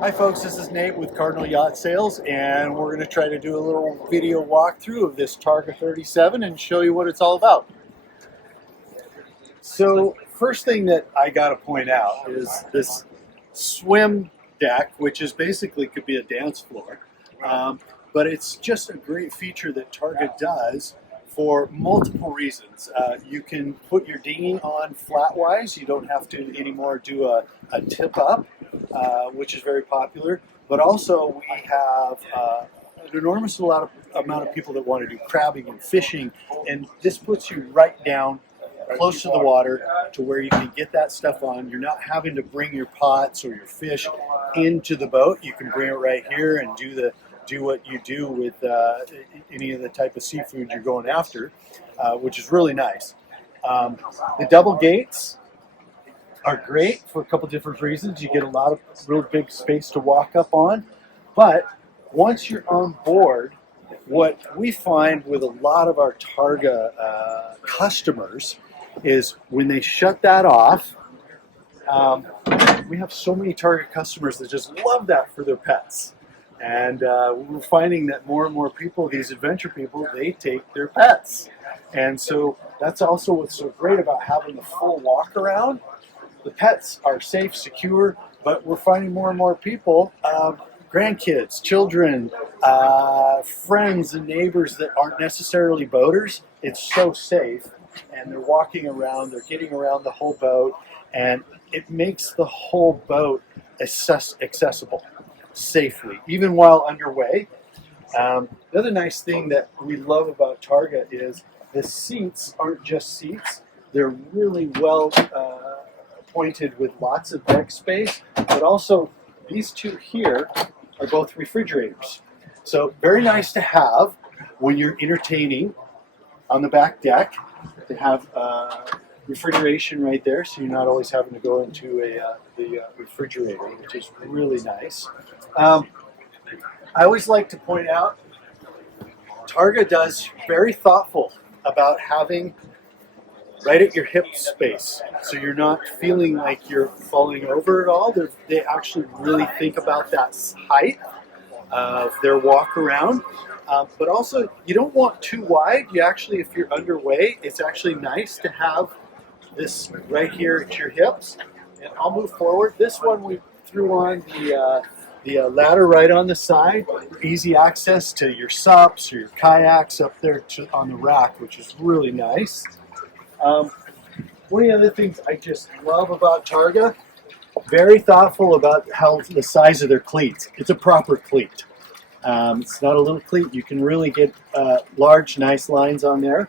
Hi folks, this is Nate with Cardinal Yacht Sales, and we're going to try to do a little video walkthrough of this Targa 37 and show you what it's all about. So first thing that I got to point out is this swim deck, which is basically could be a dance floor, but it's just a great feature that Targa does for multiple reasons. You can put your dinghy on flatwise. You don't have to anymore do a tip up, which is very popular. But also we have an enormous amount of people that want to do crabbing and fishing, and this puts you right down close to the water to where you can get that stuff on. You're not having to bring your pots or your fish into the boat. You can bring it right here and do what you do with any of the type of seafood you're going after, which is really nice. The double gates are great for a couple different reasons. You get a lot of real big space to walk up on, but once you're on board, what we find with a lot of our Targa customers is when they shut that off, we have so many Targa customers that just love that for their pets. And we're finding that more and more people, these adventure people, they take their pets. And so that's also what's so great about having the full walk around. The pets are safe, secure, but we're finding more and more people, grandkids, children, friends and neighbors that aren't necessarily boaters. It's so safe, and they're walking around, they're getting around the whole boat, and it makes the whole boat accessible safely, even while underway. The other nice thing that we love about Targa is the seats aren't just seats. They're really well appointed with lots of deck space, but also these two here are both refrigerators. So very nice to have when you're entertaining on the back deck, to have refrigeration right there, so you're not always having to go into the refrigerator, which is really nice. I always like to point out, Targa does very thoughtful about having right at your hip space, so you're not feeling like you're falling over at all. They actually really think about that height of their walk around. But also, you don't want too wide. You actually, if you're underway, it's actually nice to have this right here at your hips. And I'll move forward. This one we threw on the ladder right on the side. Easy access to your SUPs or your kayaks up there on the rack, which is really nice. One of the other things I just love about Targa, very thoughtful about how the size of their cleats. It's a proper cleat. It's not a little cleat. You can really get large, nice lines on there.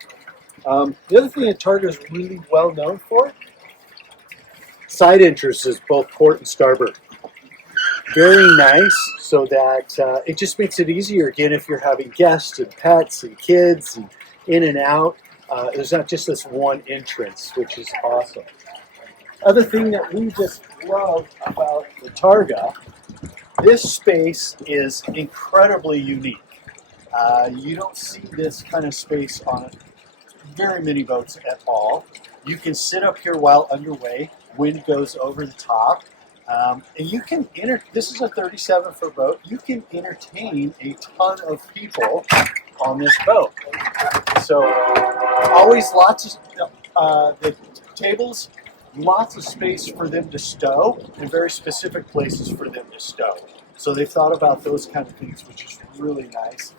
The other thing that Targa is really well known for, side entrances, both port and starboard. Very nice, so that it just makes it easier, again, if you're having guests and pets and kids and in and out. There's not just this one entrance, which is awesome. Other thing that we just love about the Targa, this space is incredibly unique. You don't see this kind of space on very many boats at all. You can sit up here while underway. Wind goes over the top. And you can this is a 37-foot boat. You can entertain a ton of people on this boat. So always lots of the tables, lots of space for them to stow, and very specific places for them to stow. So they've thought about those kind of things, which is really nice.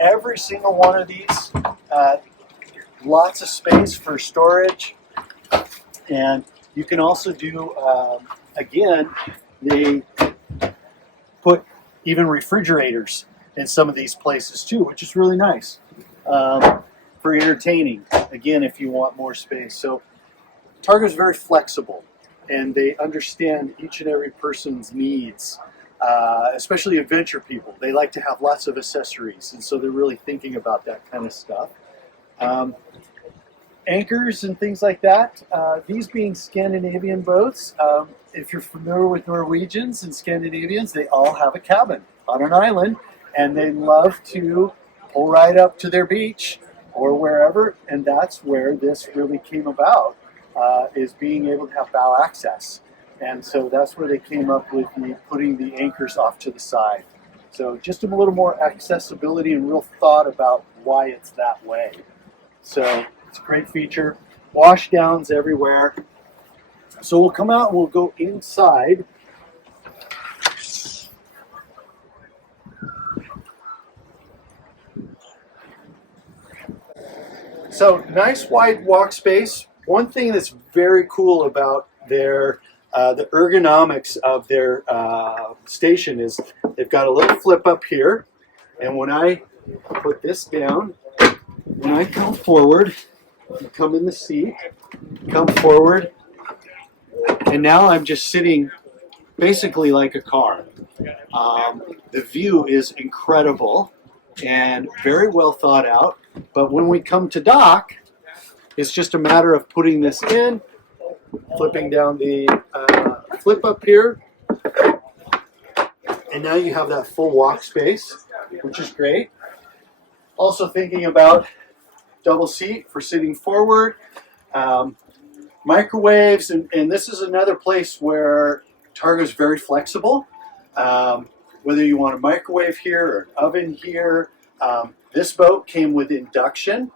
Every single one of these, lots of space for storage, and you can also do, again, they put even refrigerators in some of these places too, which is really nice for entertaining, again, if you want more space. So Targa is very flexible, and they understand each and every person's needs, especially adventure people. They like to have lots of accessories, and so they're really thinking about that kind of stuff. Anchors and things like that, these being Scandinavian boats, if you're familiar with Norwegians and Scandinavians, they all have a cabin on an island, and they love to pull right up to their beach or wherever, and that's where this really came about, is being able to have bow access. And so that's where they came up with putting the anchors off to the side. So just a little more accessibility and real thought about why it's that way. So it's a great feature. Wash downs everywhere. So we'll come out and we'll go inside. So nice wide walk space. One thing that's very cool about their the ergonomics of their station is they've got a little flip up here, and when I put this down, when I come forward, you come in the seat, come forward, and now I'm just sitting basically like a car. The view is incredible and very well thought out, but when we come to dock, it's just a matter of putting this in, flipping down the flip up here, and now you have that full walk space, which is great. Also thinking about double seat for sitting forward, microwaves, and this is another place where Targa is very flexible. Whether you want a microwave here or an oven here, this boat came with induction,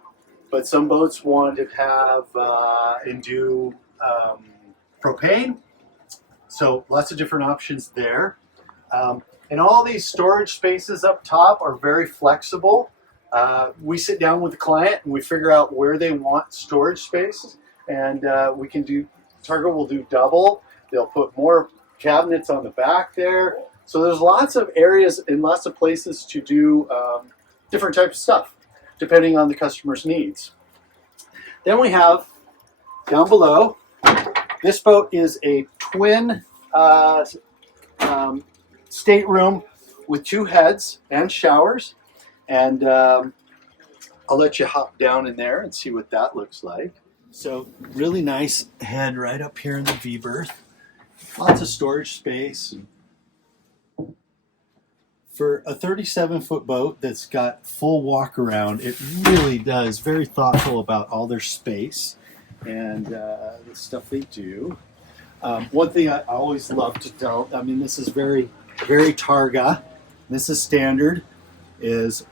but some boats want to have and do propane. So lots of different options there. And all these storage spaces up top are very flexible. We sit down with the client and we figure out where they want storage space, and we can do, Targa will do double. They'll put more cabinets on the back there. So there's lots of areas and lots of places to do different types of stuff, depending on the customer's needs. Then we have, down below, this boat is a twin stateroom with 2 heads and showers. And I'll let you hop down in there and see what that looks like. So really nice head right up here in the V-berth. Lots of storage space. For a 37-foot boat that's got full walk around, it really does. Very thoughtful about all their space and the stuff they do. One thing I always love to tell, I mean, this is very, very Targa. This is standard, is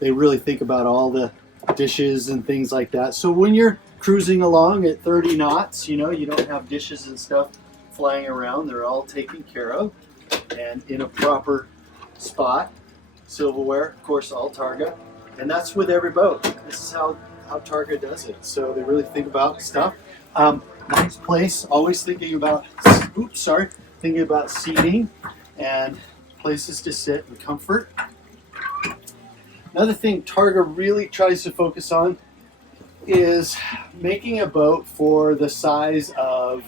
they really think about all the dishes and things like that. So when you're cruising along at 30 knots, you know, you don't have dishes and stuff flying around. They're all taken care of and in a proper spot. Silverware, of course, all Targa. And that's with every boat. This is how Targa does it. So they really think about stuff. Nice place, always thinking about, thinking about seating and places to sit and comfort. Another thing Targa really tries to focus on is making a boat for the size of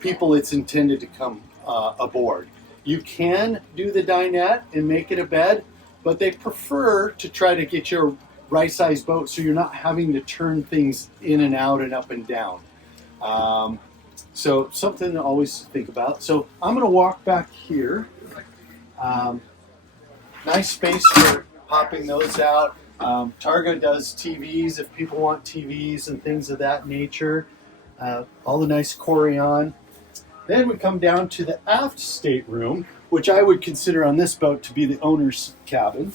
people it's intended to come aboard. You can do the dinette and make it a bed, but they prefer to try to get your right size boat so you're not having to turn things in and out and up and down. So something to always think about. So I'm going to walk back here. Nice space for popping those out. Targa does TVs if people want TVs and things of that nature. All the nice Corian. Then we come down to the aft stateroom, which I would consider on this boat to be the owner's cabin.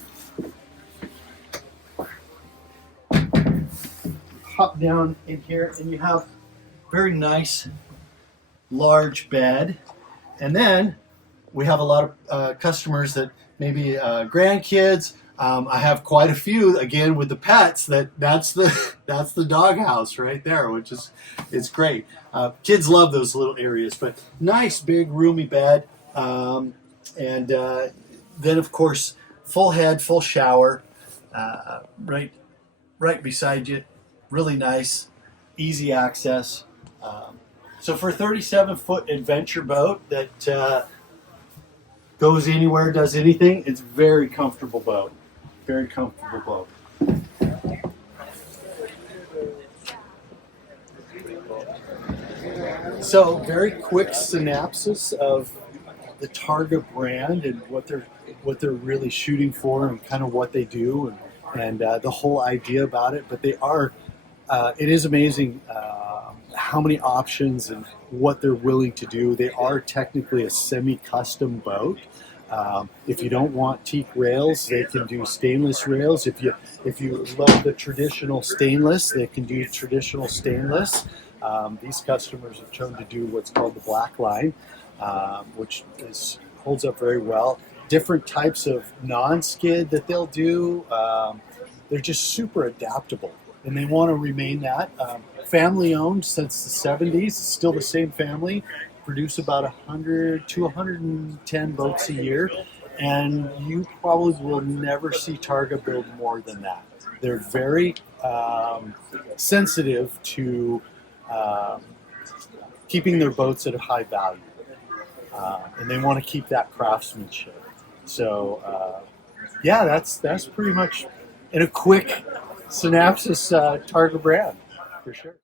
Hop down in here and you have very nice large bed. And then we have a lot of customers that maybe grandkids. I have quite a few again with the pets. That's the doghouse right there, which is it's great. Kids love those little areas, but nice big roomy bed, and then of course full head, full shower, right beside you. Really nice, easy access. So for a 37-foot adventure boat that goes anywhere, does anything, it's a very comfortable boat. Very comfortable boat. So very quick synopsis of the Targa brand and what they're really shooting for and kind of what they do and the whole idea about it. But they are, it is amazing how many options and what they're willing to do. They are technically a semi-custom boat. If you don't want teak rails, they can do stainless rails. If you love the traditional stainless, they can do traditional stainless. These customers have chosen to do what's called the black line, which holds up very well. Different types of non-skid that they'll do. They're just super adaptable, and they want to remain that. Family owned since the 70s, still the same family, produce about 100 to 110 boats a year, and you probably will never see Targa build more than that. They're very sensitive to keeping their boats at a high value, and they want to keep that craftsmanship. So yeah, that's pretty much in a quick synopsis Targa brand for sure.